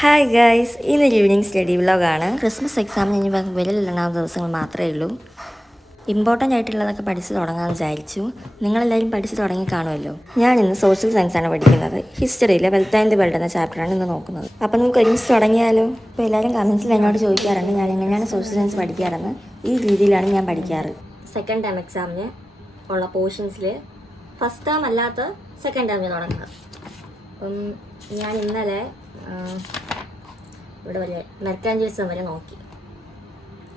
Hi guys, ഇന്നൊരു evening study വ്ലോഗാണ്. Christmas എക്സാമിന് ഇനി വിരലിലെണ്ണാവുന്ന ദിവസങ്ങൾ മാത്രമേ ഉള്ളൂ. ഇമ്പോർട്ടൻ്റ് ആയിട്ടുള്ളതൊക്കെ പഠിച്ച് തുടങ്ങാമെന്ന് വിചാരിച്ചു. നിങ്ങളെല്ലാവരും പഠിച്ച് തുടങ്ങി കാണുമല്ലോ. ഞാൻ ഇന്ന് സോഷ്യൽ സയൻസാണ് പഠിക്കുന്നത്. ഹിസ്റ്ററിയിലെ വെൽത്ത് ആൻഡ് ദി വേൾഡ് എന്ന ചാപ്റ്ററാണ് ഇന്ന് നോക്കുന്നത്. അപ്പം നമുക്ക് ഒരുമിച്ച് തുടങ്ങിയാലോ? അപ്പോൾ എല്ലാവരും കമൻസിൽ എന്നോട് ചോദിക്കാറുണ്ട് ഞാൻ എങ്ങനെയാണ് സോഷ്യൽ സയൻസ് പഠിക്കാറെന്ന്. ഈ രീതിയിലാണ് ഞാൻ പഠിക്കാറ്. സെക്കൻഡ് ടേം എക്സാമിന് ഉള്ള പോർഷൻസിൽ ഫസ്റ്റ് ടേം അല്ലാത്ത സെക്കൻഡ് ടേമിന് തുടങ്ങുന്നത്. അപ്പം ഞാൻ ഇന്നലെ ഇവിടെ വരെ മെർക്കാൻറ്റലിസം വരെ നോക്കി.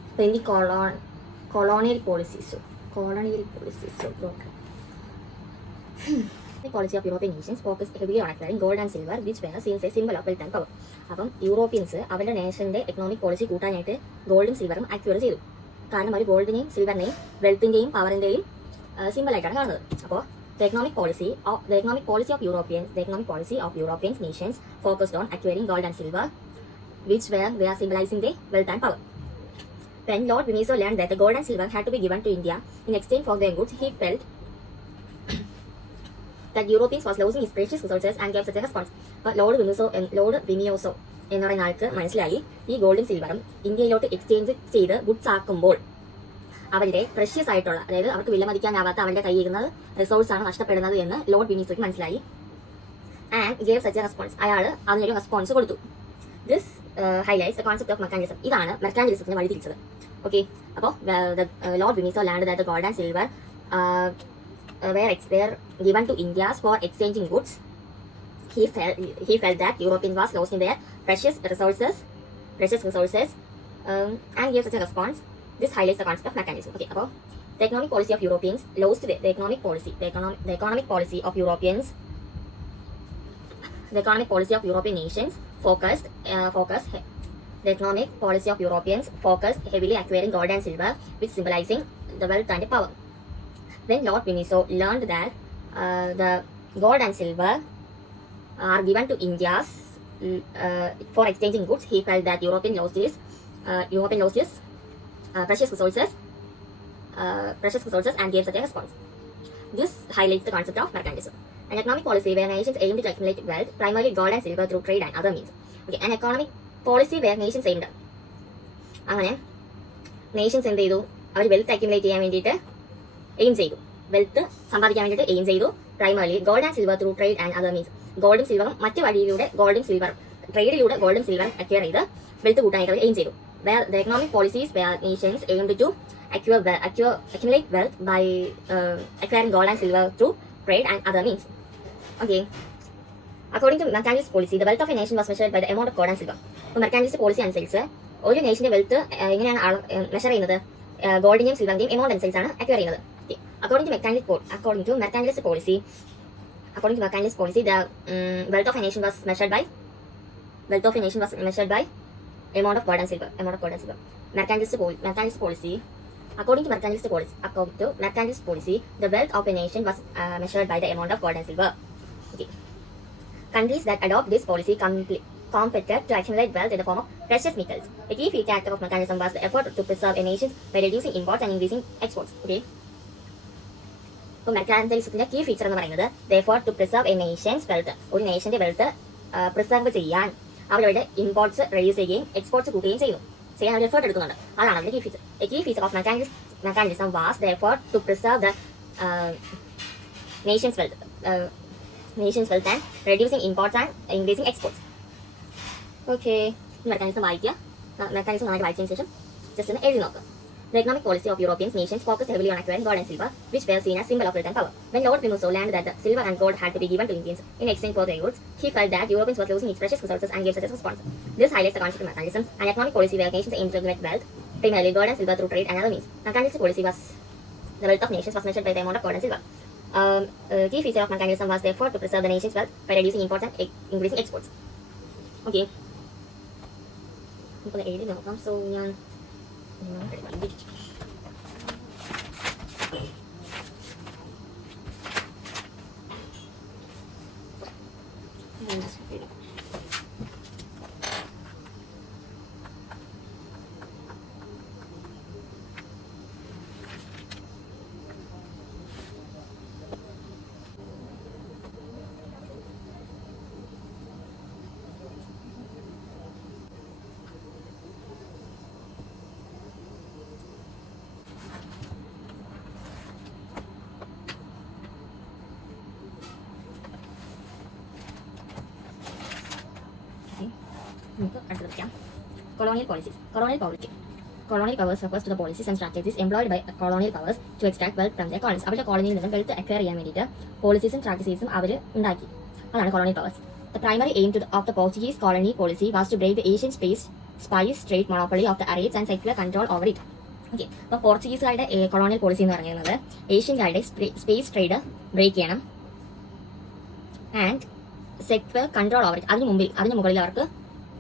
അപ്പോൾ എനിക്ക് colonial policies policy of European nations focused heavily on acquiring gold and silver, which were seen as a symbol of wealth and power. അപ്പം യൂറോപ്യൻസ് അവരുടെ നേഷൻ്റെ എക്കണോമിക് പോളിസി കൂട്ടാനായിട്ട് ഗോൾഡും സിൽവറും അക്വയർ ചെയ്തു. കാരണം അവർ ഗോൾഡിനെയും സിൽവറിനെയും വെൽത്തിൻ്റെയും പവറിൻ്റെയും സിമ്പിളായിട്ടാണ് കാണുന്നത്. അപ്പോൾ the economic policy of European nations focused on acquiring gold and silver, which were they are symbolizing their wealth and power. When Lord Veniso learned that the gold and silver had to be given to India in exchange for their goods, he felt that Europeans was losing his precious resources and gave such a response. But Lord Veniso എന്ന് പറയുന്ന ആൾക്ക് മനസ്സിലായി ഈ ഗോൾഡും സിൽവറും ഇന്ത്യയിലോട്ട് exchange ചെയ്ത് goods ആക്കുമ്പോൾ അവരുടെ precious ആയിട്ടുള്ള, അതായത് അവർക്ക് വിലമതിക്കാനാവാത്ത അവരുടെ കയ്യിരുന്നത് റിസോഴ്സ് ആണ് നഷ്ടപ്പെടുന്നത് എന്ന് ലോർഡ് വിനീസോയ്ക്ക് മനസ്സിലായി. And gave such a response, അയാൾ അതിനൊരു റെസ്പോൺസ് കൊടുത്തു. This highlights the concept of mercantilism. ഇതാണ് മെർക്കാന്റിലിസത്തിന് വഴി തിരിച്ചത്. ഓക്കെ, അപ്പോൾ ലോർഡ് വിനീസോ land that the gold and silver were given to India for exchanging goods. He felt that Europeans was lost in their precious resources, and gave such a response. This highlights the concept of mechanism. Okay, about the economic policy of Europeans lost the economic policy of Europeans. The economic policy of European nations focused the economic policy of Europeans focused heavily acquiring gold and silver, which symbolizing the wealth and the power. When Lord Veniso learned that the gold and silver are given to India for exchanging goods, he felt that European lost his precious resources and gave such a response. This highlights the concept of mercantilism. An economic policy where nations aimed to accumulate wealth, primarily gold and silver through trade and other means. Okay, an economic policy where nations aimed. അങ്ങനെ Nations എന്ത് ചെയ്തു? അവർ wealth accumulate ചെയ്യാൻ വേണ്ടിയിട്ട് aim ചെയ്തു, wealth സമ്പാദിക്കാൻ വേണ്ടിയിട്ട് aim ചെയ്തു. Primarily gold and silver through trade and other means. ഗോൾഡും സിൽവറും മറ്റു വഴിയിലൂടെ ഗോൾഡും സിൽവറും ട്രേഡിലൂടെ ഗോൾഡും സിൽവറും അക്വയർ ചെയ്ത് വെൽത്ത് കൂട്ടാനായിട്ട് അവർ എയിം ചെയ്തു. The economic policies where nations aimed to accumulate wealth by acquiring gold and silver through trade and other means. Okay. According to mercantilist policy, the wealth of a nation was measured by the amount of gold and silver. അപ്പോൾ മെർക്കാന്റിലിസ്റ്റ് policy അനുസരിച്ച് ഒരു നേഷന്റെ wealth എങ്ങനെയാണ് measure ചെയ്യുന്നത്? ഗോൾഡിന്റെയും സിൽവറിന്റെയും amount അനുസരിച്ചാണ് acquire ചെയ്യുന്നത്. According to mercantilist policy, the wealth of a nation was measured by amount of gold and silver. Mercantilist policy. According to mercantilist policy, the wealth of a nation was measured by the amount of gold and silver. Okay. Countries that adopt this policy competed to accumulate wealth in the form of precious metals. A key factor of mercantilism was the effort to preserve a nation by reducing imports and increasing exports. Okay. ഇപ്പോൾ മെർക്കാന്റിലിസത്തിന്റെ key feature എന്ന് പറയുന്നത് the effort to preserve a nation's wealth. ഒരു നേഷന്റെ wealth preserve ചെയ്യാൻ അവരുടെ imports reduce ചെയ്യുകയും exports കൂട്ടുകയും ചെയ്യാൻ അവർ എഫേർട്ട് എടുക്കുന്നുണ്ട്. അതാണ് അവരുടെ key feature. A key feature of mercantilism was the effort to preserve the nation's wealth and reducing imports and increasing exports. Okay, mercantilism വായിക്കുക. മെർക്കാന്റിലിസം നന്നായിട്ട് വായിച്ചതിന് ശേഷം ജസ്റ്റ് ഒന്ന് എഴുതി നോക്കുക. The economic policy of European nations focused heavily on acquiring gold and silver, which were seen as symbol of wealth and power. When Lord Veniso learned that the silver and gold had to be given to Indians in exchange for their goods, he felt that Europeans were losing its precious resources and gave such a response. This highlights the concept of mercantilism, an economic policy where nations aimed to accumulate wealth, primarily gold and silver through trade and other means. Mercantilist policy was the wealth of nations was measured by the amount of gold and silver. Key feature of mercantilism was the effort to preserve the nation's wealth by reducing imports and increasing exports. Okay. ഇപ്പോൾ എഴുതി നോക്കാം. So ഞാൻ നമുക്ക് അടുത്ത് പഠിക്കാം. Colonial policies. Colonial powers refers to the policies and strategies employed by colonial powers to extract wealth from their colonies. അവരുടെ കോളനിയിൽ നിന്നും വെൽത്ത് അക്വയർ ചെയ്യാൻ വേണ്ടിയിട്ട് പോളിസീസും സ്ട്രാറ്റജീസും അവർ ഉണ്ടാക്കി. അതാണ് colonial powers. The primary aim of the Portuguese colony policy was to break the Asian spice trade monopoly of the Arabs and secure control over it. Okay, അപ്പോൾ പോർച്ചുഗീസുകാരുടെ colonial policy എന്ന് പറയുന്നത് ഏഷ്യൻകാരുടെ space trade break ചെയ്യണം and secure control over it. അതിന് മുകളിൽ അവർക്ക്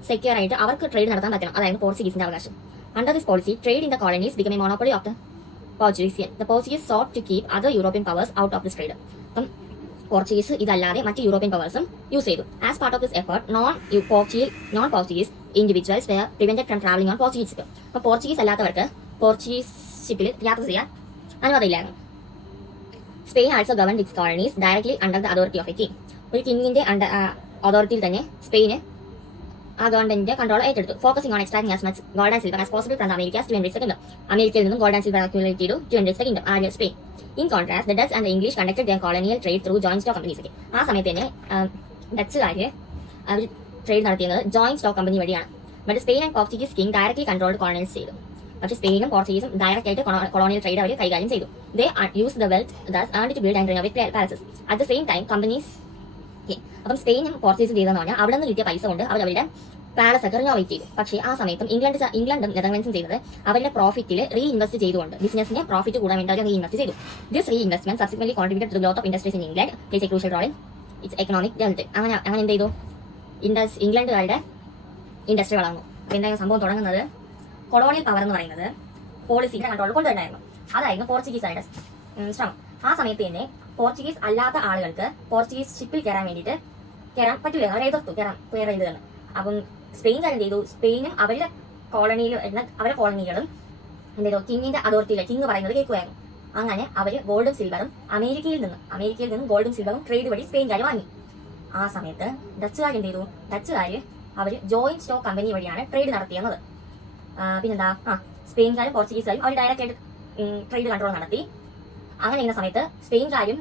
secure ആയിട്ട് അവർക്ക് trade നടത്താൻ പറ്റണം. അതായിരുന്നു പോർച്ചുഗീസിന്റെ അവകാശം. Under this policy trade in the colonies become a monopoly of the Portuguese. The Portuguese sought to keep other European powers out of this trade. അപ്പം പോർച്ചുഗീസ് ഇതല്ലാതെ മറ്റ് യൂറോപ്യൻ പവേഴ്സും യൂസ് ചെയ്തു. As part of this effort non Portuguese individuals were prevented from travelling on Portuguese ship. അപ്പോൾ Portuguese അല്ലാത്തവർക്ക് Portuguese ഷിപ്പിൽ യാത്ര ചെയ്യാൻ അനുവാദമില്ലായിരുന്നു. Spain also govern its colonies directly under the authority of A king. ഒരു കിങ്ങിന്റെ അതോറിറ്റിയിൽ തന്നെ സ്പെയിന് ആ ഗവൺമെന്റിന്റെ കൺട്രോൾ ഏറ്റെടുത്തു. Focusing on extracting as much gold and silver as possible from America to enrich the kingdom. അമേരിക്കയിൽ നിന്നും ഗോൾഡ് ആൻഡ് സിൽവർ അക്യുമുലേറ്റ് ചെയ്തു ടു എൻറിച്ച് ദ കിങ്ഡം. ആര്യ Spain. In contrast the Dutch and the English conducted the colonial trade through joint stock companies. ആ സമയത്ത് തന്നെ ഡച്ചുകാര് അവർ trade നടത്തിയത് ജോയിന്റ് സ്റ്റോക്ക് കമ്പനി വഴിയാണ്. But Spain and Portuguese king directly controlled colonise ചെയ്തു. പക്ഷേ സ്പെയിനും പോർച്ചുഗീസും ഡയറക്റ്റ് ആയിട്ട് കൊളോണിയൽ ട്രേഡ് അവർ കൈകാര്യം ചെയ്തു. They use the wealth thus earned to build and renovate palaces. At the same time companies. അപ്പം സ്പെയിനും പോർച്ചുഗീസും ചെയ്തതെന്ന് പറഞ്ഞാൽ അവിടെ നിന്ന് കിട്ടിയ പൈസ കൊണ്ട് അവരുടെ പാലസ് ഒക്കെ റിനോവേറ്റ് ചെയ്തു. പക്ഷേ ആ സമയത്തും ഇംഗ്ലണ്ടും നെതർലൻഡ്സും ചെയ്തത് അവരുടെ പ്രോഫിറ്റിൽ റീ ഇൻവെസ്റ്റ് ചെയ്തുകൊണ്ട് ബിസിനസിന് പ്രോഫിറ്റ് കൂടാൻ വേണ്ടി അവർ റീ ഇൻവെസ്റ്റ് ചെയ്തു. This reinvestment subsequently contributed to the growth of industries in England place a crucial role in its economic development. അങ്ങനെ എന്ത് ചെയ്തു? ഇംഗ്ലണ്ടുകാരുടെ ഇൻഡസ്ട്രി വളർന്നു. അപ്പോൾ എന്തായാലും സംഭവം തുടങ്ങുന്നത് കൊളോണിയൽ പവർ എന്ന് പറയുന്നത് പോളിസിയുടെ കൺട്രോൾ കൊണ്ടുവരുന്നായിരുന്നു. അതായിരുന്നു പോർച്ചുഗീസുകാരുടെ ശ്രമം. ആ സമയത്ത് തന്നെ പോർച്ചുഗീസ് അല്ലാത്ത ആളുകൾക്ക് പോർച്ചുഗീസ് ഷിപ്പിൽ കയറാൻ പറ്റില്ല. അവരെ എതിർത്തു കയറാൻ ചെയ്തതാണ്. അപ്പം സ്പെയിൻകാരൻ ചെയ്തു. സ്പെയിനും അവരുടെ കോളനികളും എന്ത് ചെയ്തു? കിങ്ങിന്റെ അതോറിറ്റിയിലെ കിങ് പറയുന്നത് കേൾക്കുമായിരുന്നു. അങ്ങനെ അവര് ഗോൾഡും സിൽവറും അമേരിക്കയിൽ നിന്നും ഗോൾഡും സിൽവറും ട്രേഡ് വഴി സ്പെയിൻകാർ വാങ്ങി. ആ സമയത്ത് ഡച്ചുകാർ എന്ത് ചെയ്തു? ഡച്ചുകാര് അവര് ജോയിന്റ് സ്റ്റോക്ക് കമ്പനി വഴിയാണ് ട്രേഡ് നടത്തിയത്. പിന്നെന്താ, സ്പെയിൻകാരും പോർച്ചുഗീസുകാരും അവർ ഡയറക്റ്റ് ആയിട്ട് ട്രേഡ് കൺട്രോൾ നടത്തി. അങ്ങനെ ചെയ്യുന്ന സമയത്ത് സ്പെയിൻകാരും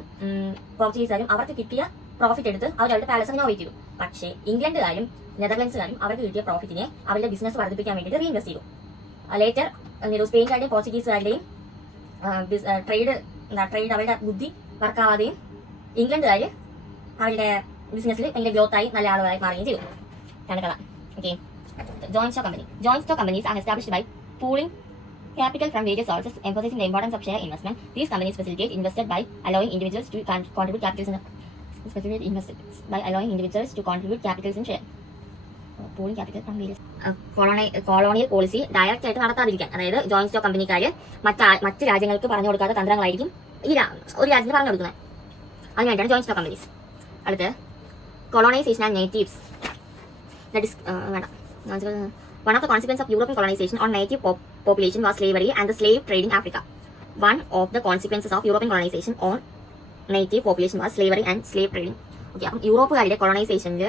പോർച്ചുഗീസുകാരും അവർക്ക് കിട്ടിയ പ്രോഫിറ്റ് എടുത്ത് അവരുടെ പാലസ് റിനോവേറ്റ് ചെയ്തു. പക്ഷേ ഇംഗ്ലണ്ടുകാരും നെതർലൻഡ്സുകാരും അവർക്ക് കിട്ടിയ പ്രോഫിറ്റിനെ അവരുടെ ബിസിനസ് വർദ്ധിപ്പിക്കാൻ വേണ്ടിയിട്ട് റീഇൻവെസ്റ്റ് ചെയ്തു. ലേറ്റർ സ്പെയിൻകാരുടെയും പോർച്ചുഗീസുകാരുടെയും ട്രേഡ് അവരുടെ ബുദ്ധി വർക്കാവാതെയും ഇംഗ്ലണ്ടുകാർ അവരുടെ ബിസിനസ്സിൽ ഭയങ്കര ഗ്രോത്തായി നല്ല ആളുകളായി മാറുകയും ചെയ്തു. കണക്കഥ. Okay, joint stock companies are established by pooling capital from various sources, emphasizing the importance of share investment. These companies facilitate invested by allowing individuals to contribute capitals in share. Pooling capital from various colonial policy direct ആയിട്ട് നടത്താതിരിക്കാൻ, അതായത് joint stock കമ്പനിക്കാര് മറ്റ് രാജ്യങ്ങൾക്ക് പറഞ്ഞു കൊടുക്കാത്ത തന്ത്രങ്ങളായിരിക്കും ഒരു രാജ്യത്തിന് പറഞ്ഞു കൊടുക്കുന്നത്. അതിനുവേണ്ടിയാണ് ജോയിന്റ് സ്റ്റോക്ക് കമ്പനീസ്. അടുത്ത് colonization and natives. One of the consequences of European colonization on native population was slavery and the slave trade in Africa. One of the consequences of European colonization on native population was slavery and slave trading. Okay, അപ്പം യൂറോപ്പുകാരുടെ കൊളോണൈസേഷനിൽ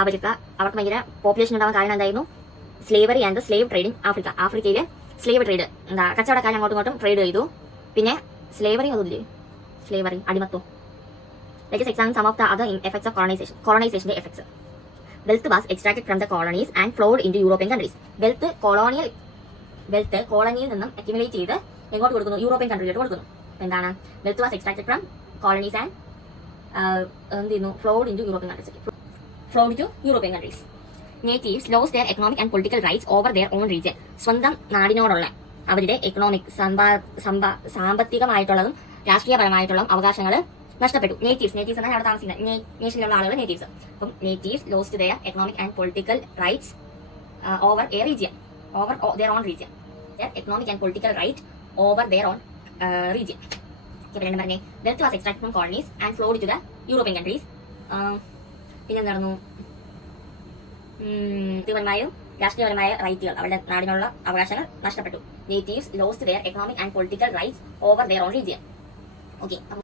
അവർക്ക് ഭയങ്കര population ഉണ്ടാവാൻ കാരണം എന്തായിരുന്നു? Slavery and slave trading ആഫ്രിക്കയിൽ slave trade, കച്ചവടക്കാർ അങ്ങോട്ടും ഇങ്ങോട്ടും ട്രേഡ് ചെയ്തു. പിന്നെ slavery അടിമത്വം. Let us examine some of the other effects of colonization effects. Wealth was extracted from the colonies and flowed into European countries. Wealth കോളനിയിൽ നിന്നും accumulate ചെയ്ത് എങ്ങോട്ട് കൊടുക്കുന്നു? യൂറോപ്യൻ കൺട്രിയിലോട്ട് കൊടുക്കുന്നു. എന്താണ്? Wealth was extracted from colonies and flowed into European countries. Natives lost their economic and political rights over their own region. സ്വന്തം നാടിനോടുള്ള അവരുടെ economic സാമ്പത്തികമായിട്ടുള്ളതും രാഷ്ട്രീയപരമായിട്ടുള്ള അവകാശങ്ങൾ നഷ്ടപ്പെട്ടു. നേറ്റീവ്സ് എന്നാൽ അവിടെ താമസിക്കുന്ന നേഷനിലുള്ള ആളുകൾ നേറ്റീവ്സ്. അപ്പം natives lost their economic and political rights over a region, over their own region. Their economic and political right over their own region. പിന്നെ പറഞ്ഞേ, wealth was extract from colonies and flowed to the European countries. പിന്നെ എന്തായിരുന്നു? വ്യക്തിപരമായും രാഷ്ട്രീയപരമായ റൈറ്റുകൾ, അവരുടെ നാടിനുള്ള അവകാശങ്ങൾ നഷ്ടപ്പെട്ടു. Natives lost their economic and political rights over their own region. Okay.